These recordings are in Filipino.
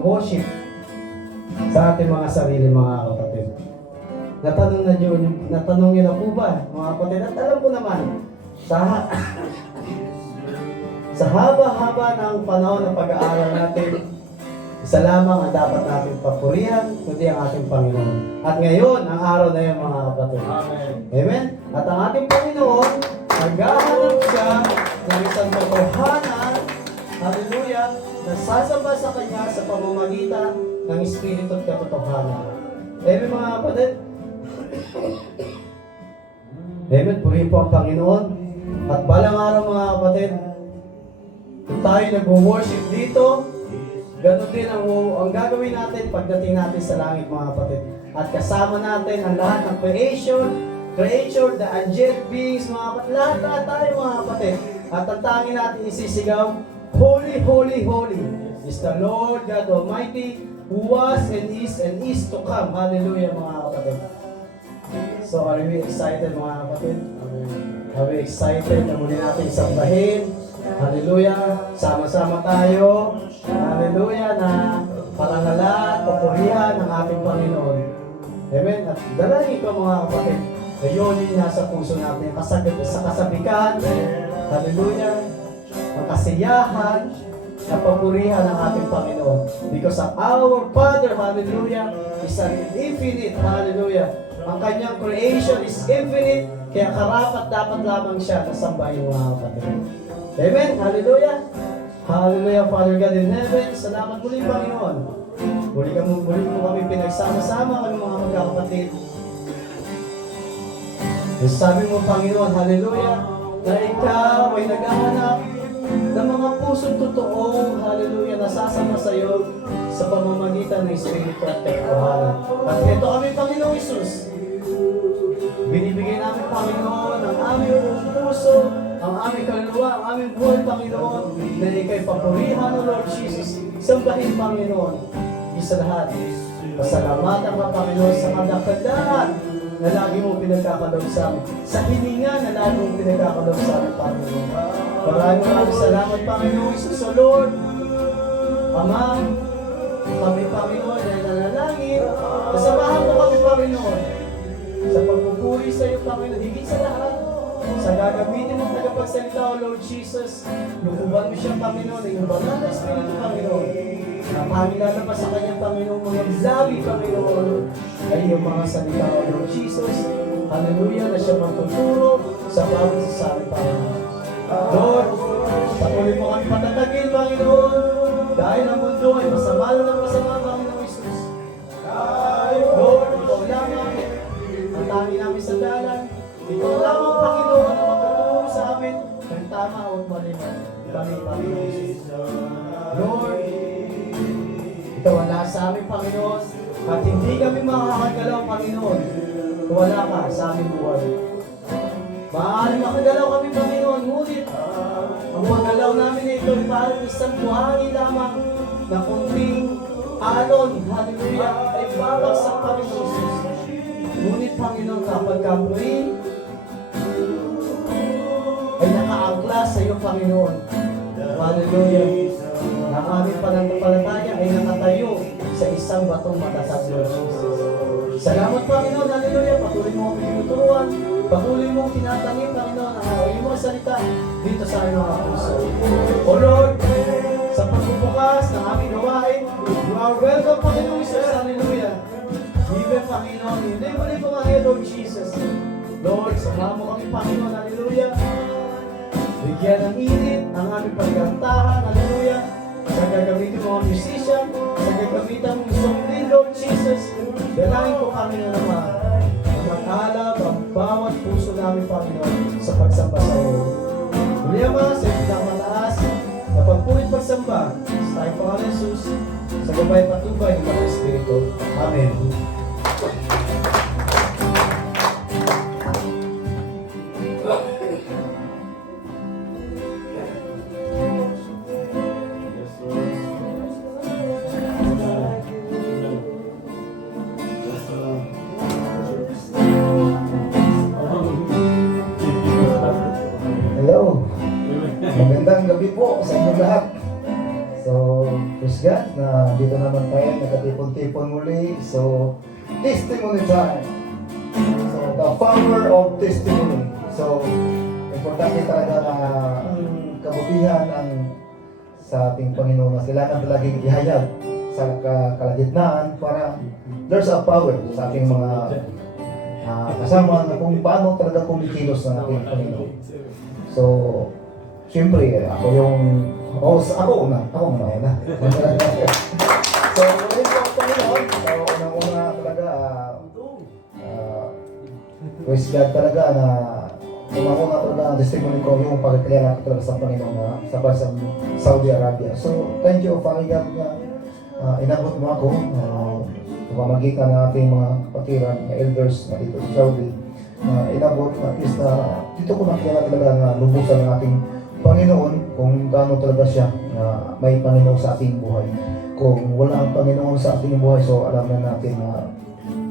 worship sa ating mga sarili, mga kapatid. Natanong niyo na po ba, mga kapatid? At alam ko naman, sa haba-haba ng panahon ng pag-aaral natin, isa lamang ang dapat natin papurihan, kundi ang ating Panginoon. At ngayon, ang araw na yun, mga kapatid. Amen. Amen? At ang ating Panginoon, naghahanap siya ng isang totohanan, hallelujah, na sasamba sa Kanya sa pamamagitan ng Espiritu at katotohanan. Amen, mga kapatid? Amen, purihin po ang Panginoon. At balang araw, mga kapatid, kung tayo nag-worship dito, ganun din ang gagawin natin pagdating natin sa langit, mga kapatid. At kasama natin ang lahat ng creature, the angelic beings, mga kapatid. Lahat tayo, mga kapatid. At ang tanging natin isisigaw, Holy, holy, holy is the Lord God Almighty, who was and is to come. Hallelujah, mga kapatid. So, are we excited, mga kapatid? Are we excited na muli natin sambahin? Hallelujah. Sama-sama tayo. Hallelujah na parangalan, papurihan ng ating Panginoon. Amen. At dalangin ko, mga kapatid, na yun yung nasa puso natin. Sa kasabikan. Hallelujah. Ang kasiyahan na papurihan ng ating Panginoon. Because our Father, hallelujah, is an infinite. Hallelujah. Ang kanyang creation is infinite. Kaya karapat dapat lamang siya na sambahin, mga kapatid. Amen. Hallelujah. Hallelujah, Father God in heaven. Salamat muli, Panginoon. Muli po kami pinagsama-sama kami, mga magkakapatid. Sabi mo, Panginoon, hallelujah, na ikaw ay naghahanap ng mga pusong totoong, hallelujah, nasasama sa iyo sa pamamagitan ng Espiritu at katotohanan. At ito kami, Panginoon Isus. Binibigay namin, Panginoon, ang aming puso, ang aming kaluluwa, ang aming buhay, Panginoon, na ikay papurihan, O Lord Jesus. Sambahin, Panginoon, isa lahat. Pasalamatan ka, Panginoon, sa kadakadaan na lagi mong pinagkakaloob sa amin. Sa hininga na lagi mong pinagkakaloob sa amin, Panginoon. Maraming salamat, Panginoon Jesus, O Lord. Ama, kami, Panginoon, ay nanalangin. Kasamahan mo kami, Panginoon, sa pagpupuri sa iyo, Panginoon, higit sa lahat. Sa gagamitin mong tagapagsalita, O Lord Jesus, lukuban mo siya, Panginoon, ang banal na Espiritu, Panginoon. Ang aming lalabas sa kanyang, Panginoon, mga labi, Panginoon, ay iyong mga salita, O Lord Jesus. Hallelujah, na siya magtuturo sa bawat sasabi, Panginoon. Lord, patuloy mo kami patatagin, Panginoon, dahil ang mundo ay masama ng masama, Panginoon Jesus. Lord, ikaw lamang ang tangi namin sa dalan. Ikaw lamang, Panginoon, ang magtuturo sa amin ng tama o mali, Panginoon Jesus. Lord, ikaw wala sa amin, Panginoon, at hindi kami makakagalaw, Panginoon, kung wala ka sa aming buhay. Maaaring makagalaw kami, Panginoon, ngunit ang paggalaw namin ito ay parang isang buhangin lamang na kunting alon, hallelujah, ay babagsak, Panginoon Jesus. Ngunit, Panginoon, kapag kami ay nakaangkla sa iyo, Panginoon, hallelujah, ang aming pananampalataya ay nakatayo sa isang batong matatag, Lord Jesus. Salamat, Panginoon, hallelujah, patuloy mo kami tinuturuan, patuloy mong tinatangin, Panginoon, ang iyong mga salita dito sa aming mga puso. O Lord, sa pagbubukas ng aming gawain, you are welcome, Panginoon Jesus, hallelujah. Even, Panginoon, hindi mo rin mga Lord Jesus. Lord, samahan mo kami, Panginoon, hallelujah. Bigyan ng init ang aming pagkantahan, hallelujah. Sa gagamitin mo ang musician, sa gagamitin mo sumlin, Lord Jesus. Dalangin po kami na naman ang mag-alab ang bawat puso namin, Panginoon, sa pagsamba sa iyo. Muli Ama, sa ibang mataas na pagpulit pagsamba sa tayong Pangalan Jesus, sa gabay patubay ng mga Espiritu. Amen. Hello. Magandang gabi po sa inyo lahat. So, Praise God, na dito naman tayo, nagkatipon-tipon muli. So, testimony time. So, the power of testimony. So, importante talaga na ang kabutihan ang sa ating Panginoon na kailangan talagang ihayag sa kalagitnaan para there's a power sa ating mga kasama na kung paano talaga kumikilos ng ating Panginoon. So, siyempre, ako una. So, ulit po ang Panginoon. So, unang-una talaga, praise God talaga na umako nga talaga ang testimony ko yung pagkakilala ko talaga sa Panginoon na sa bansang Saudi Arabia. So, thank you, Father God, na inabot mo ako sa pamagitan ng ating mga kapatiran, mga elders na dito sa Saudi. Inabot at least na dito ko nakilala talaga na lubusan ng ating Panginoon kung gaano talaga siya na may Panginoon sa ating buhay. Kung wala ang Panginoon sa ating buhay, so alam na natin na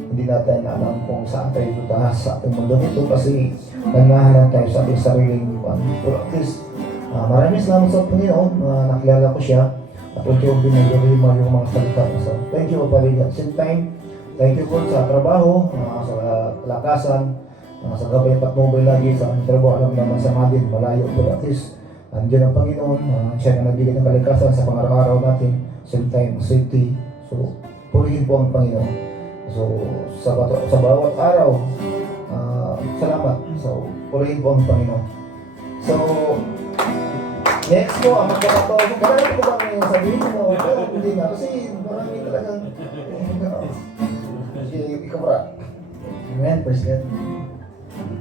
hindi natin alam kung saan tayo tutahas sa ating mundo nito kasi nangahalan tayo sa ating sariling buwan. Pero at least, maraming salamat sa Panginoon na nakilala ko siya at unti-unti nag-rima yung mga salita. So, thank you, Pari. At same time, thank you po sa trabaho, sa kalakasan, sa gabay at patnubay lagi sa aming trabaho. Alam naman sa Madin, malayo. Pero at least, nandiyan ang Panginoon. Siya na nagbigay ng kalikasan sa pang-araw-araw natin. Same time, safety. So, purihin po ang Panginoon. So, sa bawat araw, salamat. So, purihin po ang Panginoon. So, next po, ang magkakataon. Kailangan ko ba ngayon sabihin mo? Pero hindi na. Kasi marami talagang ikaw ba? Amen, praise God.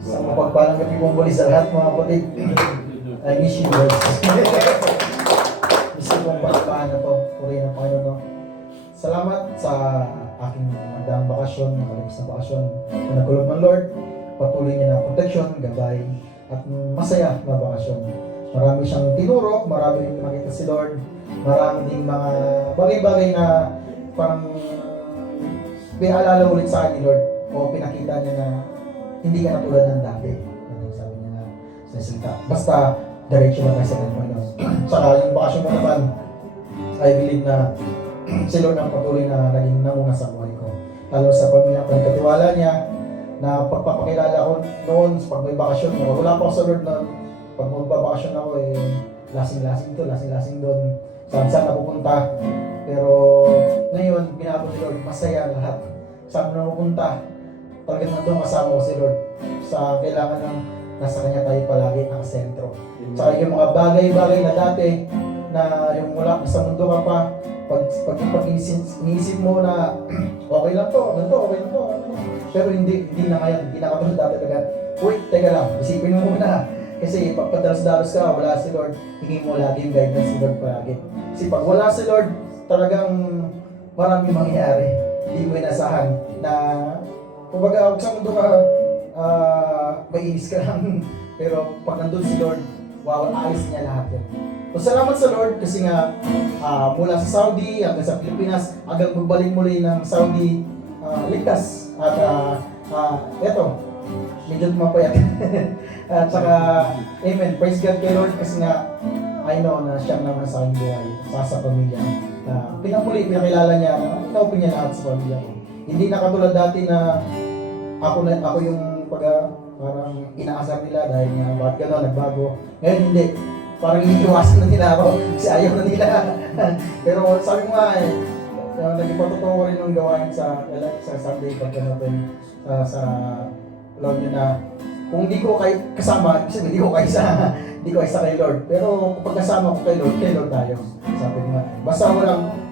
Sa mapagpalang gabi mong bali sa lahat mga kapatid. I miss you guys. Miss you kong pagkaan na to. Purihin ang Panginoon. Salamat sa aking magdaang bakasyon, nakalipas na bakasyon na nakulog ng Lord. Patuloy niya na protection, gabay, at masaya na bakasyon. Marami siyang tinuro, marami rin nakita si Lord, marami ding mga bagay-bagay na parang pinaalala ulit sa akin ni Lord o pinakita niya na hindi ka na tulad ng dati. Ano sabi niya na sa salita. Basta diretso lang tayo sa Panginoon. Saka yung bakasyon mo naman, I believe na si Lord ang patuloy na naging nauna sa buhay ko. Lalo sa pamilya, pagkatiwala niya na pagpapakilala ko noon sa pag may bakasyon. Wala pa ako sa Lord na pag magbabakasyon ako lasing-lasing to, lasing-lasing doon. Saan-saan napupunta. Pero ngayon, binabot ni Lord, masaya lahat. Saan na napupunta, talagang nandun kasama ko si Lord. Sa kailangan ng nasa Kanya tayo palagi nakasentro. Saka yung mga bagay-bagay na dati na yung mula sa mundo ka pa, pag inisip mo na okay lang to, okay lang to. Pero hindi na ngayon, hindi na kapag dati talaga. Wait, teka lang, isipin mo muna. Kasi pag padalos-dalos ka, wala si Lord, hingin mo lagi yung guidance si Lord palagi. Kasi pag wala si Lord, talagang maraming mangyayari. Hindi mo inasahan na, kumbaga, huwag sa mundo ka, mainis ka lang. Pero pag nandun si Lord, alis niya lahat yan. So, salamat sa Lord kasi nga mula sa Saudi hanggang sa Pilipinas hanggang magbalik muli ng Saudi ligtas at eto medyo tumapayat at saka amen, praise God kay Lord kasi nga I know na siya naman sa aking buhay sa pamilya pinakilala niya inopen niya lahat sa pamilya ko. Hindi na katulad dati na ako yung parang inaasar nila dahil nga bakit gano'n nagbago. Ngayon hindi. Parang iniiwasan na nila ako kasi ayaw na nila. Pero sabi ko nga naging patotoo ko rin yung gawain sa Sunday pagka natin sa Lord nyo na kung hindi ko kayo kasama, kasi hindi ko kayo isa kay Lord. Pero kapag kasama ko kay Lord tayo. Sabi ko nga, basta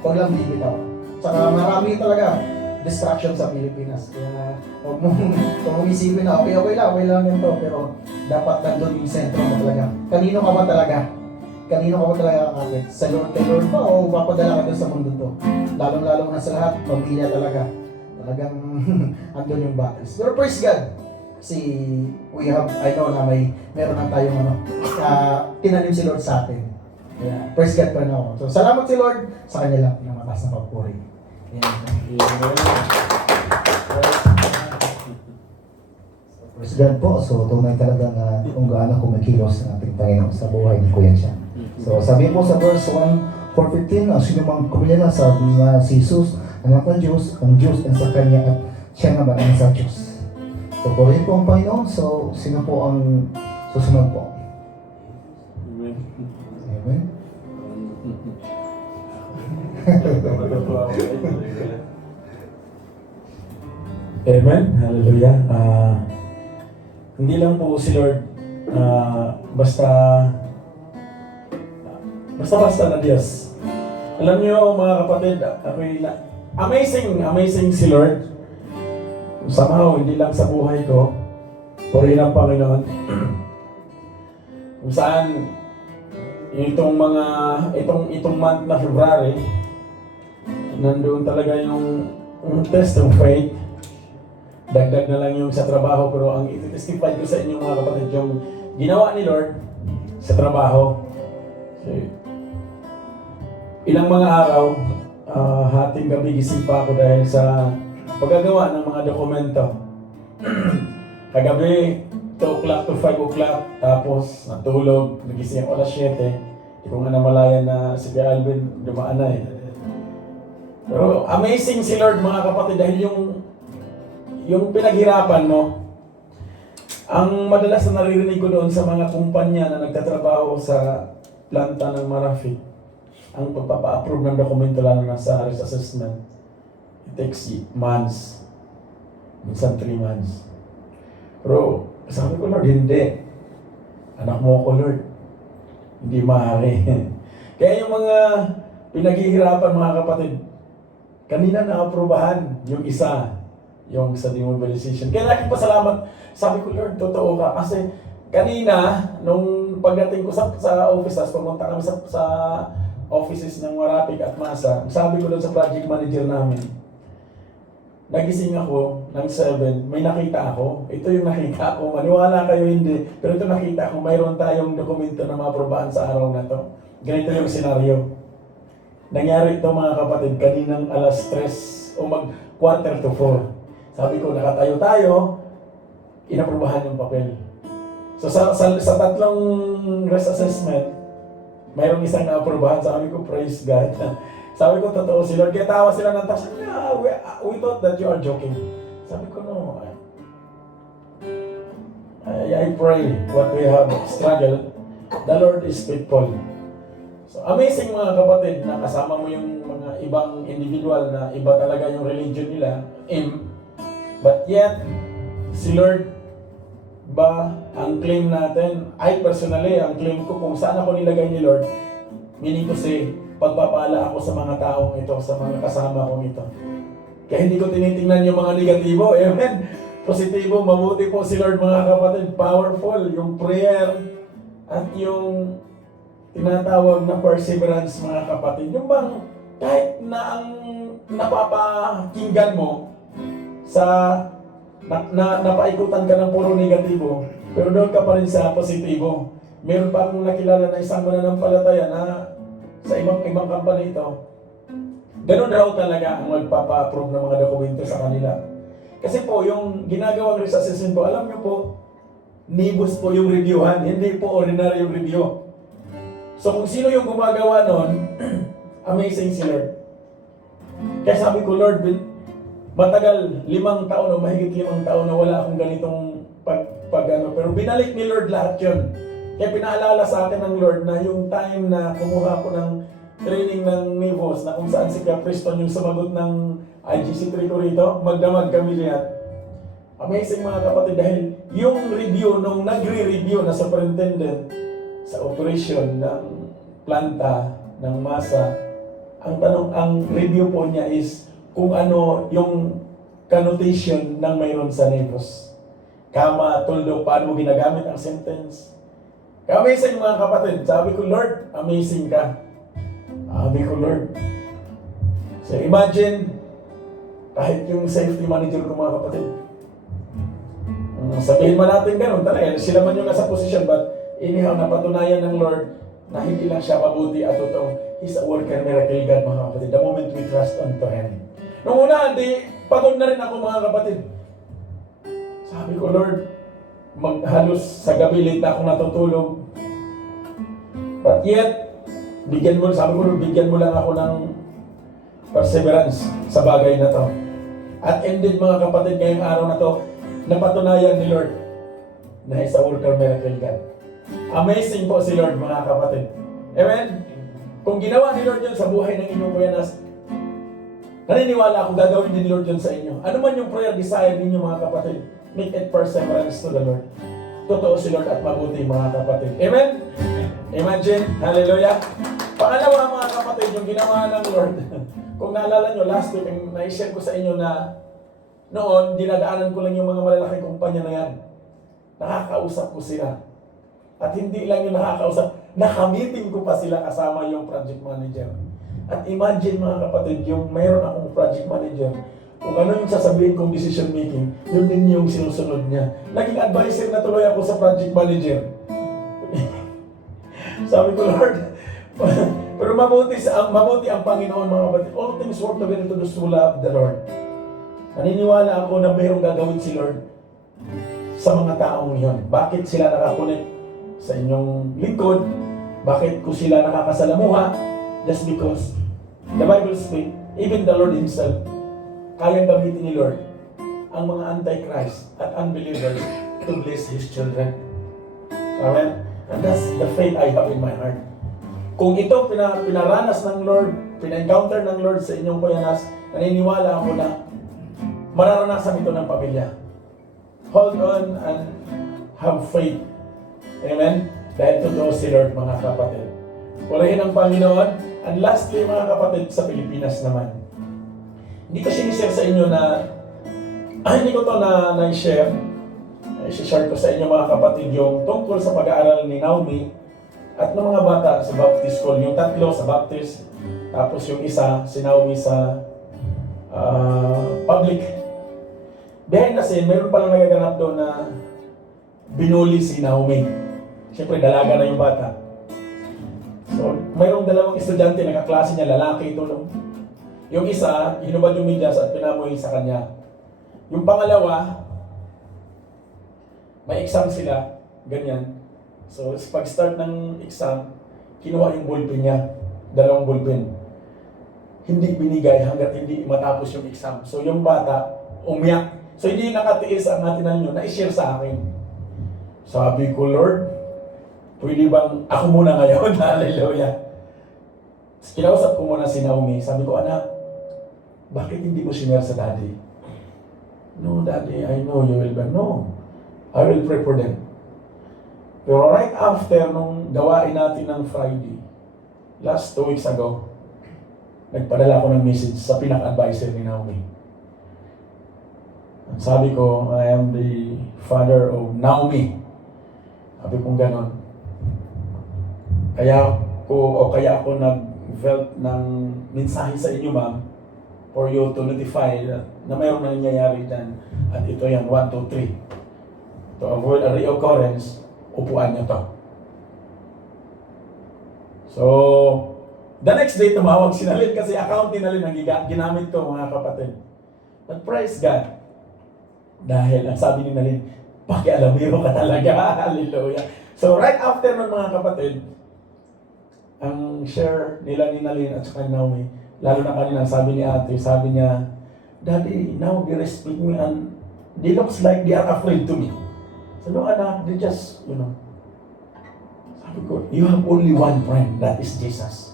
wag lang bibitaw. Saka marami talaga distraction sa Pilipinas. Kaya huwag mong isipin na okay lang yun to. Pero dapat nandun yung sentro mo talaga. Kanino ka ba talaga kakapit? Sa Lord kay Lord ba o papadala ka dun sa mundo to? Lalong-lalo na sa lahat, pamilya talaga. Talagang andun yung battles. Pero praise God! Kasi I know na meron na tayong tinanim si Lord sa atin. Kaya praise God pa na ako. So salamat si Lord sa kanya lang ng mataas na pagpuri. Praise God po. So, tunay talaga na kung gaano kumikilos ng ating Panginoon sa buhay ng Kuya siya. So, sabi po sa verse 1, 4:15, ang sinumang kumilala sa na si Jesus, anak ng Diyos, ang Diyos ang sa Kanya at siya naman ang sa Diyos. So, purihin po ang Panginoon. So, sino po ang susunod po? Amen. Amen. Amen. Hallelujah. Hindi lang po si Lord basta na Diyos. Alam niyo mga kapatid, amazing si Lord. Somehow, hindi lang sa buhay ko, purihin ang Panginoon. Kung saan itong month na February, nandoon talaga yung test of faith. Dagdag na lang yung sa trabaho, pero ang iti-testify ko sa inyo mga kapatid, yung ginawa ni Lord sa trabaho. So, ilang mga araw, hating gabi gising pa ako dahil sa paggagawa ng mga dokumento. Kagabi, 2 o'clock to 5 o'clock, tapos natulog, nagising ako alas 7. Hindi ko nga namalayan na si Kuya Alvin dumaan na eh. Pero amazing si Lord mga kapatid dahil yung pinaghirapan mo, ang madalas na naririnig ko doon sa mga kumpanya na nagtatrabaho sa planta ng Marafi, ang pagpapa-approve ng dokumento lalo na sa risk assessment, it takes months, minsan 3 months. Pero sabi ko, Lord, hindi. Anak mo ako, Lord. Hindi maaari. Kaya yung mga pinaghihirapan mga kapatid, kanina na-aprobahan yung isa, yung sa demobilization. Kaya laking pasalamat. Sabi ko, Lord, totoo ka. Kasi kanina, nung pagdating ko sa offices, pumunta kami sa offices ng Warapik at Masa, sabi ko doon sa project manager namin, nagising ako ng 7, may nakita ako. Ito yung nakita ko. Maniwala kayo hindi. Pero ito nakita ko, mayroon tayong dokumento na maaprobahan sa araw na to. Ganito yung senaryo. Nangyari ito mga kapatid, kaninang alas 3 o mag-quarter to 4. Sabi ko, nakatayo tayo, inaprobahan yung papel. So sa tatlong risk assessment, mayroong isang naaprobahan. Sabi ko, praise God. Sabi ko, totoo si Lord. Kaya tawa sila ng taas. We thought that you are joking. Sabi ko, no. I pray what we have struggled. The Lord is faithful. So amazing mga kapatid na kasama mo yung mga ibang individual na iba talaga yung religion nila. But yet, si Lord ba ang claim natin? I personally, ang claim ko kung saan ako nilagay ni Lord, meaning to say, pagpapala ako sa mga taong ito, sa mga kasama kong ito. Kaya hindi ko tinitingnan yung mga negatibo. Amen. Positibo, mabuti po si Lord mga kapatid. Powerful, yung prayer at yung tinatawag na perseverance mga kapatid. Yung bang kahit na ang napapakinggan mo sa napaikutan ka ng puro negatibo, pero doon ka pa rin sa positibo. Meron pa akong nakilala na isang mananampalataya na sa ibang company ito. Ganun raw talaga ang magpapa-approve ng mga dokumento sa kanila. Kasi po, yung ginagawang risk assessment po, alam nyo po, NIBUS po yung reviewhan, hindi po ordinary yung review. So kung sino yung gumagawa nun, amazing si Lord. Kaya sabi ko, Lord, matagal, 5 taon o mahigit 5 taon na wala akong ganitong pero binalik ni Lord lahat yun. Kaya pinaalala sa akin ng Lord na yung time na kumuha ko ng training ng NIBUS na kung saan si Kuya Preston yung sumagot ng IGC3 ko rito, magdamag kami niya. Amazing mga kapatid dahil yung review, nung nagre-review na superintendent sa operation ng planta ng Masa, ang review po niya is kung ano yung connotation ng mayroon sa NIBUS. Kama, tuldo, paano mo ginagamit ang sentence. Amazing mga kapatid. Sabi ko, Lord, amazing ka. Sabi ko, Lord. So imagine, kahit yung safety manager ko mga kapatid, sabihin man natin ganun, talaga, sila man yung nasa posisyon, but anyhow, napatunayan ng Lord na hindi lang siya mabuti at totoo. He's a worker miracle God mga kapatid. The moment we trust unto Him. Nung una, pagod na rin ako mga kapatid. Sabi ko, Lord, halos sa gabi late na ako natutulog. But yet, sabi ko, bigyan mo lang ako ng perseverance sa bagay na to. At indeed mga kapatid, ngayong araw na to, napatunayan ni Lord na isa worker miracle God. Amazing po si Lord mga kapatid. Amen? Kung ginawa ni Lord yun sa buhay ng inyong kuyanas, naniniwala akong gagawin din ni Lord yun sa inyo. Ano man yung prayer desire ninyo mga kapatid, make it perseverance to the Lord. Totoo si Lord at mabuti mga kapatid. Amen? Imagine, hallelujah. Pangalawa mga kapatid, yung ginawa ng Lord. Kung naalala nyo, last week, na-share ko sa inyo na noon, dinadaanan ko lang yung mga malalaking kumpanya na yan. Nakakausap ko sila. At hindi lang yung nakakausap, nakamiting ko pa sila kasama yung project manager. At imagine mga kapatid, yung mayroon akong project manager, kung ano yung sasabihin kong decision making, yun din yung sinusunod niya. Naging advisor na tuloy ako sa project manager. Sabi ko, Lord, pero mabuti ang Panginoon mga kapatid. All things work together to those who love the Lord. Naniniwala ako na mayroong gagawin si Lord sa mga taong yun. Bakit sila nakakunik sa inyong lingkod? Bakit ko sila nakakasalamuha? Just because the Bible speaks, even the Lord Himself, kayang gamitin ni Lord ang mga antichrist at unbelievers to bless His children. Amen? And that's the faith I have in my heart. Kung ito pinaranas ng Lord, pina-encounter ng Lord sa inyong kuyanas, naniniwala ako na mararanasan ito ng pamilya. Hold on and have faith. Amen? Dahil totoo si Lord mga kapatid. Purihin ang Panginoon. And lastly mga kapatid, sa Pilipinas naman. Hindi ko sinishare sa inyo na hindi ko ito na-share. I-share ko sa inyo mga kapatid yung tungkol sa pag-aaral ni Naomi at ng mga bata sa Baptist School. Yung tatlo sa Baptist, tapos yung isa, si Naomi sa public. Behind the scene, mayroon palang nagaganap doon na binuli si Naomi. Siyempre, dalaga na yung bata. So, mayroong dalawang estudyante na kaklase niya, lalaki ito. Yung isa, hinubad yung medyas at pinamoy sa kanya. Yung pangalawa, may exam sila, ganyan. So, pag-start ng exam, kinuha yung ballpen niya, dalawang ballpen. Hindi binigay hanggat hindi matapos yung exam. So, yung bata, umiyak. So, hindi nakatiis ang natin nyo, na-share sa akin. Sabi ko, Lord, pwede bang ako muna ngayon? Hallelujah. Kinausap ko muna si Naomi. Sabi ko, anak, bakit hindi mo sinare sa daddy? No, daddy, I know you will be. No, I will pray for them. Pero right after nung gawain natin ng Friday, last 2 weeks ago, nagpadala ko ng message sa pinaka-advisor ni Naomi. Sabi ko, I am the father of Naomi. Sabi kong ganon. Kaya ako nag-felt ng mensahe sa inyo, ma'am, for you to notify na mayroong nangyayari dyan. At ito yan, 1, 2, 3. To avoid a reoccurrence, upuan nyo to. So, the next day, tumawag si Nalin kasi account ni Nalin ang ginamit ko, mga kapatid. But praise God. Dahil ang sabi ni Nalin, pakialamero ka talaga. Hallelujah. So, right after nun, mga kapatid, ang share nila ni Nalin at saka ni Naomi, lalo na kanina, sabi ni ate, sabi niya, Daddy, now they respect me and they looks like they are afraid to me. So, no, anak, they just, sabi ko, you have only one friend, that is Jesus.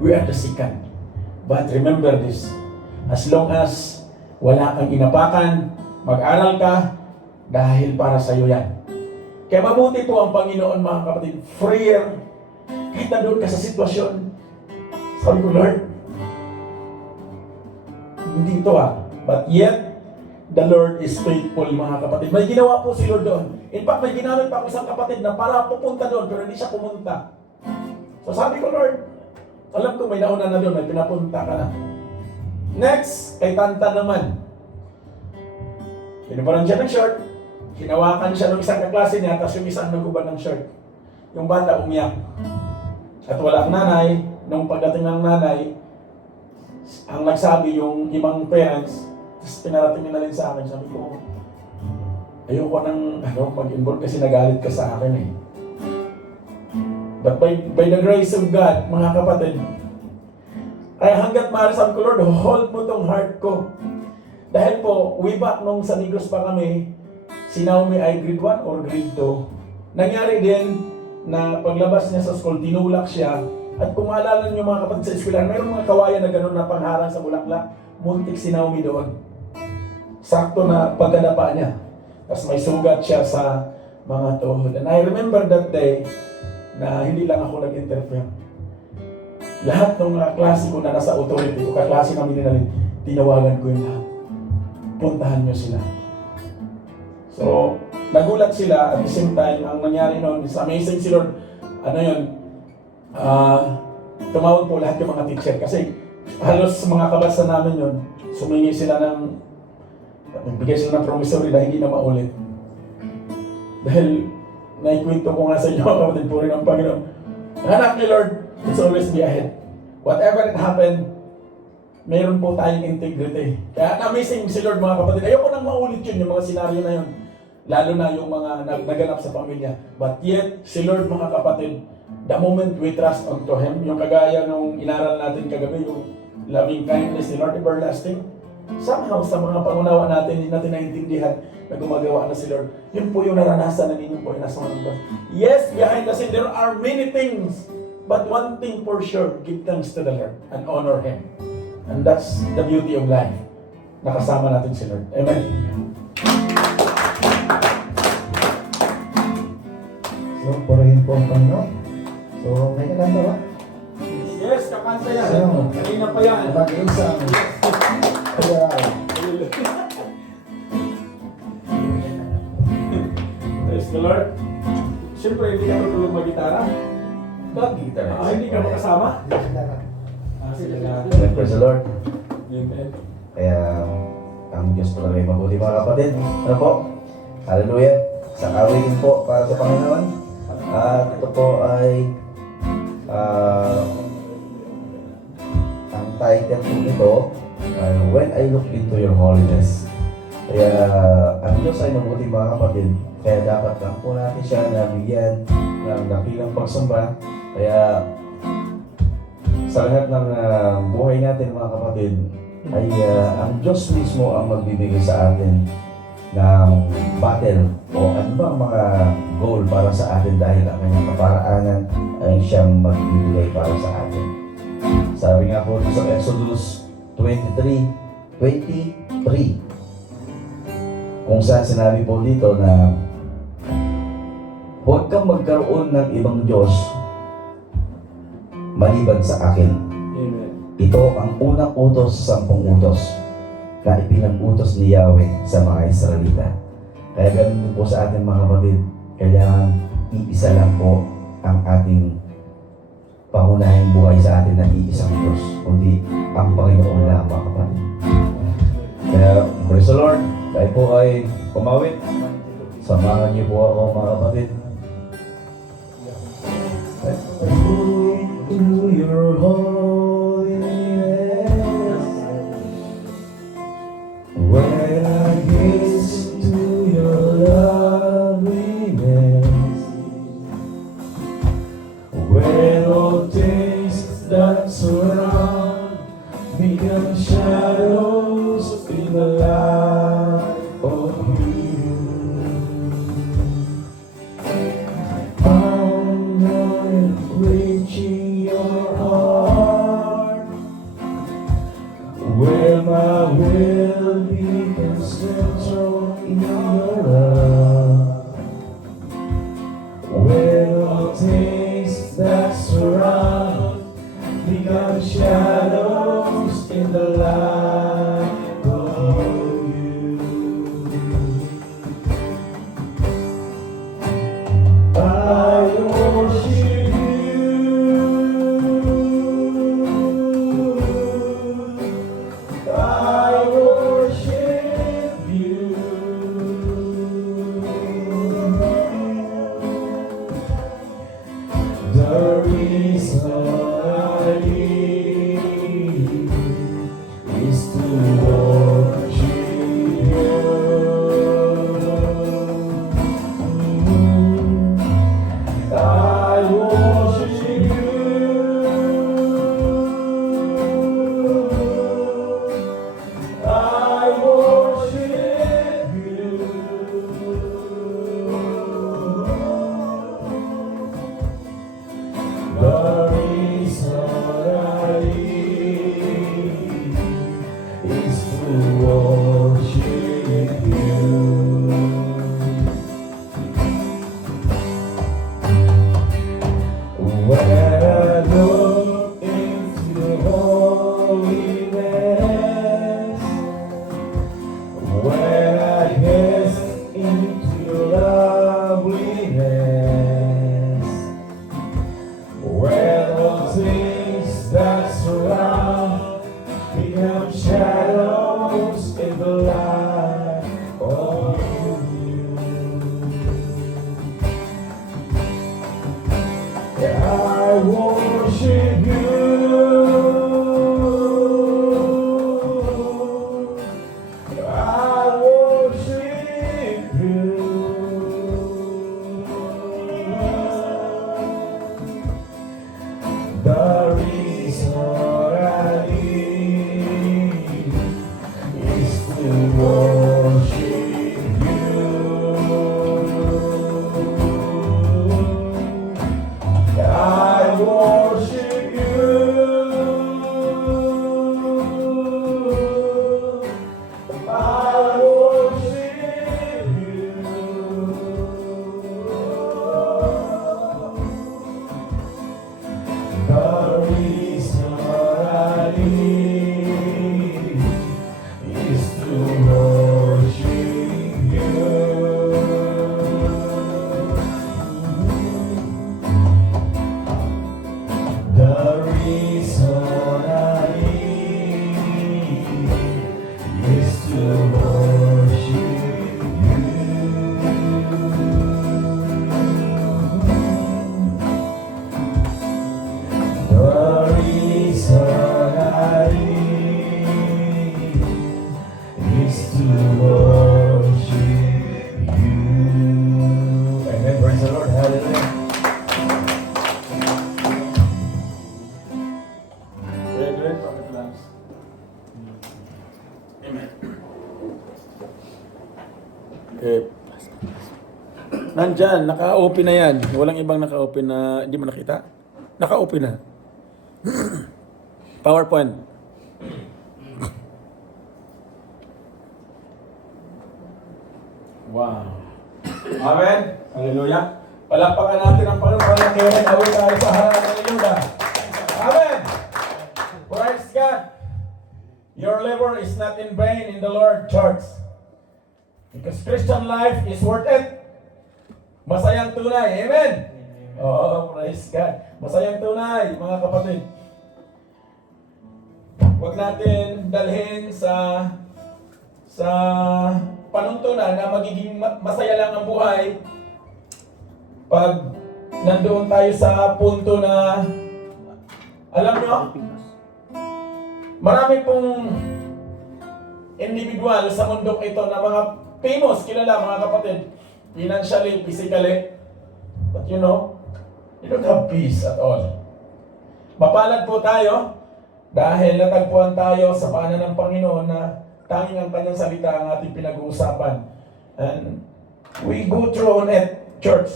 We are the second. But remember this, as long as wala kang inapakan, mag-aral ka, dahil para sa iyo yan. Kaya mabuti po ang Panginoon, mga kapatid, freer, kahit nandun ka sa sitwasyon. Sabi ko, Lord, hindi ito but yet, the Lord is faithful, mga kapatid. May ginawa po si Lord doon. In fact, may ginamit pa ako isang kapatid na para pupunta doon, pero hindi siya pumunta. So sabi ko, Lord, alam ko may nauna na doon, may pinapunta ka na. Next, kay Tanta naman. Pinubaran siya ng short. Hinawakan siya ng isang kaklase niya, tapos yung isang nagubad ng short. Yung bata umiyak. At wala ang nanay. Nung pagdating ng nanay, ang nagsabi yung ibang parents, tapos pinarating nila rin sa akin, sabi ko, ayoko nang mag-involve kasi nagalit ka sa akin eh. But by the grace of God, mga kapatid, kaya hanggat maaari sabi ko, Lord, hold mo tong heart ko. Dahil po, way back nung sa Negros pa kami, si Naomi ay grade 1 or grade 2. Nangyari din na paglabas niya sa school, tinulak siya. At kung maalala niyo mga kapatid sa eskwelahan, mayroong mga kawayan na gano'n na pangharang sa bulaklak. Muntik si Naomi doon. Sakto na pagkadapa niya. Tapos may sugat siya sa mga tuhod. And I remember that day na hindi lang ako nag-interfere. Lahat ng mga klase ko na nasa authority, o kaklase namin nila, tinawagan ko yung lahat. Puntahan niyo sila. So, nagulat sila at the same time, ang nangyari noon is amazing si Lord. Ano yun? Tumawag po lahat yung mga teacher kasi halos mga kabasa namin yun, sumingi sila ng nagbigay sila ng promissory na hindi na maulit. Dahil naikwento ko nga sa inyo, kapatid po rin ang Panginoon. Ang anak ni Lord, it's always be ahead. Whatever it happened, mayroon po tayong integrity. Kaya amazing si Lord mga kapatid. Ayoko nang maulit yun, yung mga senaryo na yun. Lalo na yung mga naganap sa pamilya. But yet, si Lord mga kapatid, the moment we trust unto Him, yung kagaya nung inaral natin kagabi, yung loving kindness ni Lord everlasting, somehow sa mga pangunawa natin, hindi natin naintindihan na gumagawa na si Lord. Yun po yung naranasan na ninyo po yung nasa mga. Yes, behind the scene, there are many things. But one thing for sure, give thanks to the Lord and honor Him. And that's the beauty of life. Nakasama natin si Lord. Amen. So, purihin po ang Panginoon. So, may kakanta ba? Yes, kakanta yan. Sino? Kanina pa yan. Mag-isang. Kaya, Praise the Lord. Siyempre, hindi ka matulog mag-gitara. Mag-guitar. Hindi ka makasama. Sige na. Praise the Lord. Amen. Kaya ang Diyos talaga ay mabuti mga kapatid. Ano po? Hallelujah. Sa awitin po para sa Panginoon. At ito po ay ang title po nito ay When I Look Into Your Holiness. Kaya ang Diyos ay mabuti mga kapatid. Kaya dapat lang po natin siya nabigyan ng dakilang pagsamba. Kaya sa lahat ng buhay natin mga kapatid, ay ang Diyos mismo ang magbibigay sa atin ng battle o ano bang mga goal para sa atin dahil ang kanyang kaparaanan ay siyang magbibigay para sa atin. Sabi nga po sa Exodus 23:23, kung saan sinabi po dito na huwag kang magkaroon ng ibang Diyos maliban sa akin. Amen. Ito ang unang utos sa 10 utos na ipinag-utos ni Yahweh sa mga Israelita. Kaya ganun din po sa atin mga kapatid, kailangan iisa lang po ang ating pangunahing buhay sa atin ng iisang Diyos, kundi ang Panginoon lang mga kapatid. Kaya praise the Lord, tayo po ay pumawit. Samahan niyo po ako mga kapatid. To your holiness, when I gaze to your loveliness, when all things that surround become shadows in the light of you. Reaching your heart, where my will becomes central in your love, where all things that surround become shadows in the light of you. I worship the reason I live is shadows in the light of you. I worship you. I worship you. The reason I live is to worship you. I worship you. I worship you. The reason I live is to worship you. The reason I live is to worship you. The reason I live is to worship you. Amen. Praise the Lord. Hallelujah. Great, Prophet Lance. Amen. Nandyan, naka-open na yan. Walang ibang naka-open na hindi mo nakita. Naka-open na. PowerPoint. Wow. Amen. Hallelujah. Palakpakan natin ang Panginoon na kaya nag-awit tayo sa harapan ng Yuda. Amen. Praise God. Your labor is not in vain in the Lord, church. Because Christian life is worth it. Masayang tunay. Amen. Oh, praise God. Masayang tunay, mga kapatid. Huwag natin dalhin sa panuntunan na magiging masaya lang ang buhay pag nandoon tayo sa punto na alam nyo, marami pong individual sa mundong ito na mga famous, kilala mga kapatid, financially, physically, but you know, you don't have peace at all. Mapalad po tayo dahil natagpuan tayo sa paanan ng Panginoon na tanging ang kanyang salita ang ating pinag-uusapan. And we go through on it, church,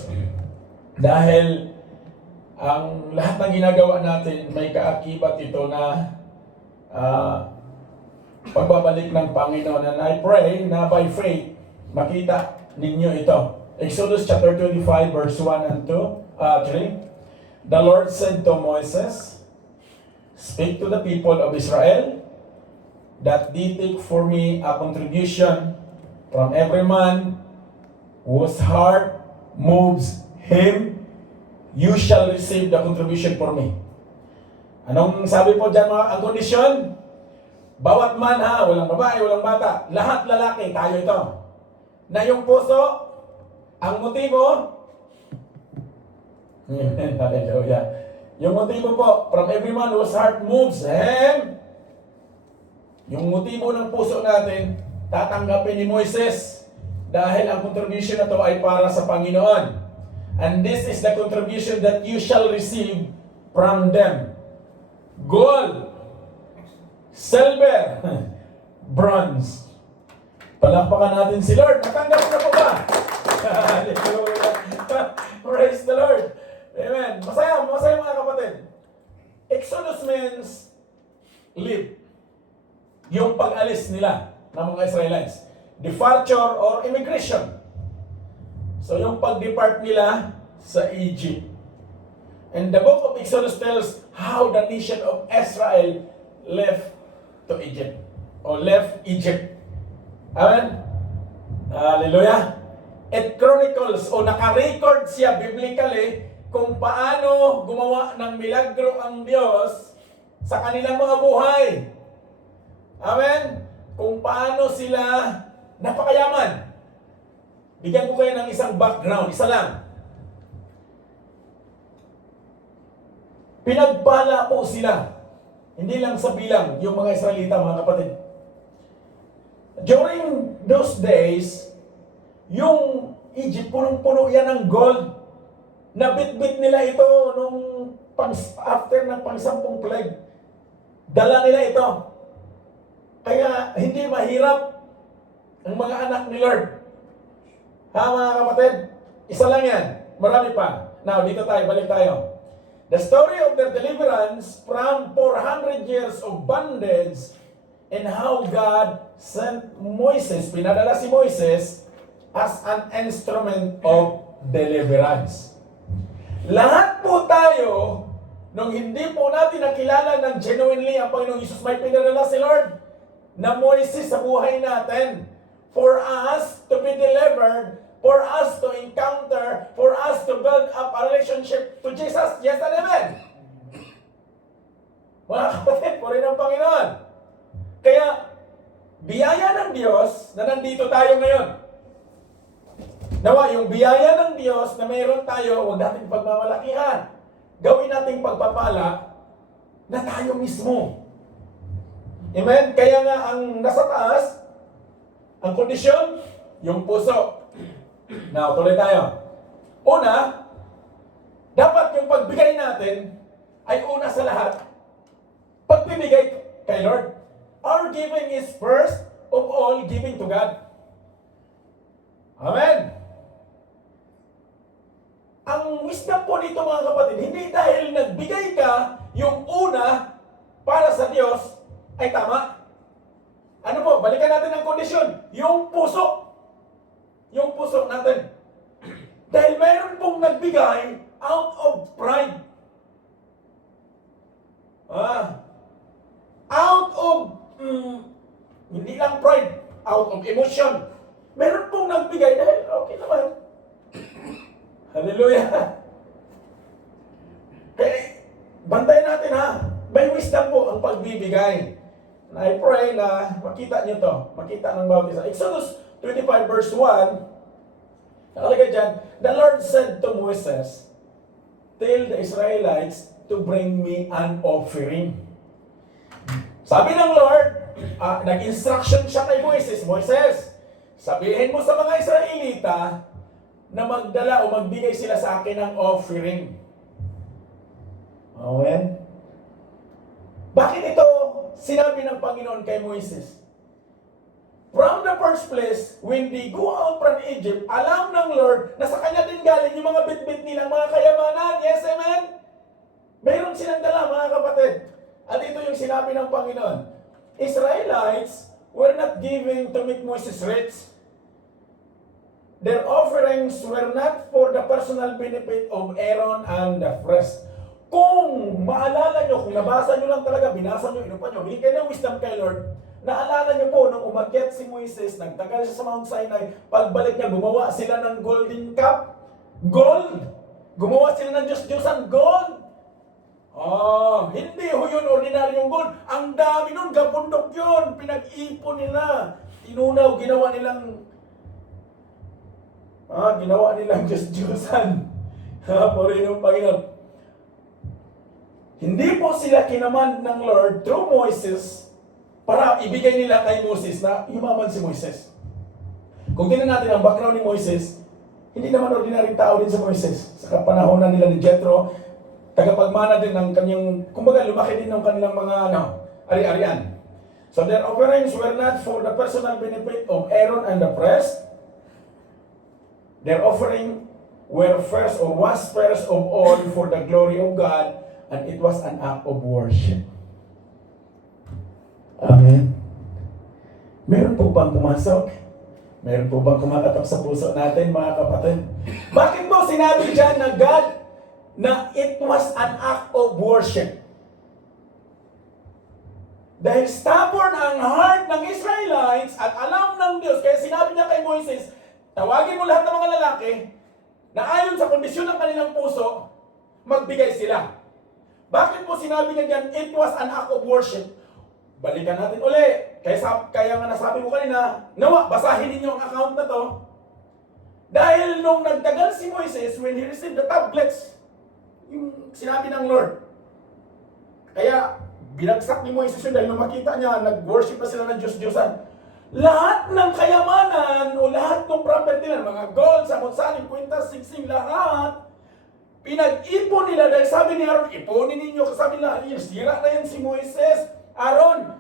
dahil ang lahat ng ginagawa natin may kaakibat ito na pagbabalik ng Panginoon. And I pray na by faith, makita ninyo ito. Exodus chapter 25 verse 1 and 3. The Lord said to Moses, "Speak to the people of Israel that they take for me a contribution from every man whose heart moves him, you shall receive the contribution for me." Anong sabi po dyan mga ang kondisyon? Bawat man ha, walang babae, walang bata, lahat lalaki, tayo ito. Na yung puso, ang motibo, hallelujah. Yung motibo po, from every man whose heart moves him, yung motibo ng puso natin, tatanggapin ni Moises dahil ang contribution na to ay para sa Panginoon. And this is the contribution that you shall receive from them. Gold, silver, bronze. Palakpakan natin si Lord. Natanggap na po ba? Hallelujah. Praise the Lord. Amen. Masaya, masaya mga kapatid. Exodus means leave. Yung pag-alis nila ng mga Israelites. Departure or immigration. So yung pag-depart nila sa Egypt. And the book of Exodus tells how the nation of Israel left to Egypt. Or left Egypt. Amen? Hallelujah. It chronicles o naka-record siya biblically kung paano gumawa ng milagro ang Diyos sa kanilang mga buhay. Amen? kung paano sila napakayaman. Bigyan ko kayo ng isang background, isa lang. Pinagpala po sila. Hindi lang sa bilang, yung mga Israelita, mga kapatid. During those days, yung Egypt, punong-puno yan ng gold. Nabitbit nila ito nung after ng pang-10 plague. Dala nila ito. Kaya hindi mahirap ang mga anak ni Lord. Ha, mga kapatid? Isa lang yan. Marami pa. Now, dito tayo, balik tayo. The story of their deliverance from 400 years of bondage and how God sent Moses, pinadala si Moises as an instrument of deliverance. Lahat po tayo, nung hindi po natin nakilala ng genuinely ang Panginoong Jesus, may pinadala si Lord na Moises sa buhay natin for us to be delivered, for us to encounter, for us to build up a relationship to Jesus. Yes and amen. Mga kapatid, puri ng Panginoon. Kaya, biyaya ng Diyos na nandito tayo ngayon. Nawa, yung biyaya ng Diyos na mayroon tayo, huwag natin pagmamalakihan. Gawin nating pagpapala na tayo mismo. Amen? Kaya nga ang nasa taas, ang kondisyon, yung puso. Now, tuloy tayo. Una, dapat yung pagbigay natin ay una sa lahat, pagbibigay kay Lord. Our giving is first of all giving to God. Amen. Ang wisdom po nito, mga kapatid, hindi dahil nagbigay ka yung una para sa Diyos ay tama. Ano po, balikan natin ang kondisyon. Yung puso. Yung puso natin. Dahil mayroon pong nagbigay out of pride. Out of, hindi lang pride, out of emotion. Mayroon pong nagbigay dahil okay naman. Hallelujah. Kaya, bantayan natin ha. May wisdom po ang pagbibigay. And I pray na makita nyo to. Makita ng bawat isa. Exodus 25 verse 1, nakalagay dyan, the Lord said to Moses, tell the Israelites to bring me an offering. Sabi ng Lord, nag-instruction siya kay Moises, Moises, sabihin mo sa mga Israelita na magdala o magbigay sila sa akin ng offering. Amen? Bakit ito sinabi ng Panginoon kay Moises? From the first place, when they go out from Egypt, alam ng Lord na sa kanya din galing yung mga bit-bit nilang mga kayamanan. Yes, amen? Mayroon silang dala, mga kapatid. At ito yung sinabi ng Panginoon. Israelites were not giving to make Moses rich. Their offerings were not for the personal benefit of Aaron and the priest. Kung maalala nyo, kung nabasa nyo lang talaga, binasa nyo, inupan nyo, hindi kayo ng wisdom kay Lord, naalala nyo po, nung umakyat si Moises, nagtagal siya sa Mount Sinai, pagbalik niya, gumawa sila ng golden cup. Gold! Gumawa sila ng Diyos-Diyosan, gold! Hindi ho yun ordinaryong gold. Ang dami nun, gabundok yun. Pinag-ipon nila. Tinunaw, ginawa nilang Diyos-Diyosan. Puri ng Panginoon. Hindi po sila kinaman ng Lord through Moses para ibigay nila kay Moses na yumaman si Moises. Kung tingnan natin ang background ni Moises, hindi naman ordinaryong tao din sa Moises. Sa panahonan nila ni Jethro, tagapagmana din ng kanyang, kumbaga lumaki din ng kanilang mga ari-arian. So their offerings were not for the personal benefit of Aaron and the priest. Their offering was first of all for the glory of God, and it was an act of worship. Amen. Meron po bang pumasok? Meron po bang kumakatok sa puso natin, mga kapatid? Bakit mo sinabi dyan na God, na it was an act of worship? Dahil stubborn ang heart ng Israelites at alam ng Diyos, kaya sinabi niya kay Moises, tawagin mo lahat ng mga lalaki na ayon sa kondisyon ng kanilang puso, magbigay sila. Bakit po sinabi niya dyan, it was an act of worship? Balikan natin uli. Kaya nga nasabi ko kanina, nawa, basahin ninyo ang account na to. Dahil nung nagtagal si Moises, when he received the tablets, yung sinabi ng Lord, kaya binagsak ni Moises yun dahil nung makita niya, nag-worship na sila ng Diyos-Diyosan. Lahat ng kayamanan o lahat ng property nila, mga gold, samot-saling, kwintas, singsing, lahat, pinag-ipon nila dahil sabi ni Aaron, iponin ninyo. Sabi nila, sira na yan si Moises. Aaron,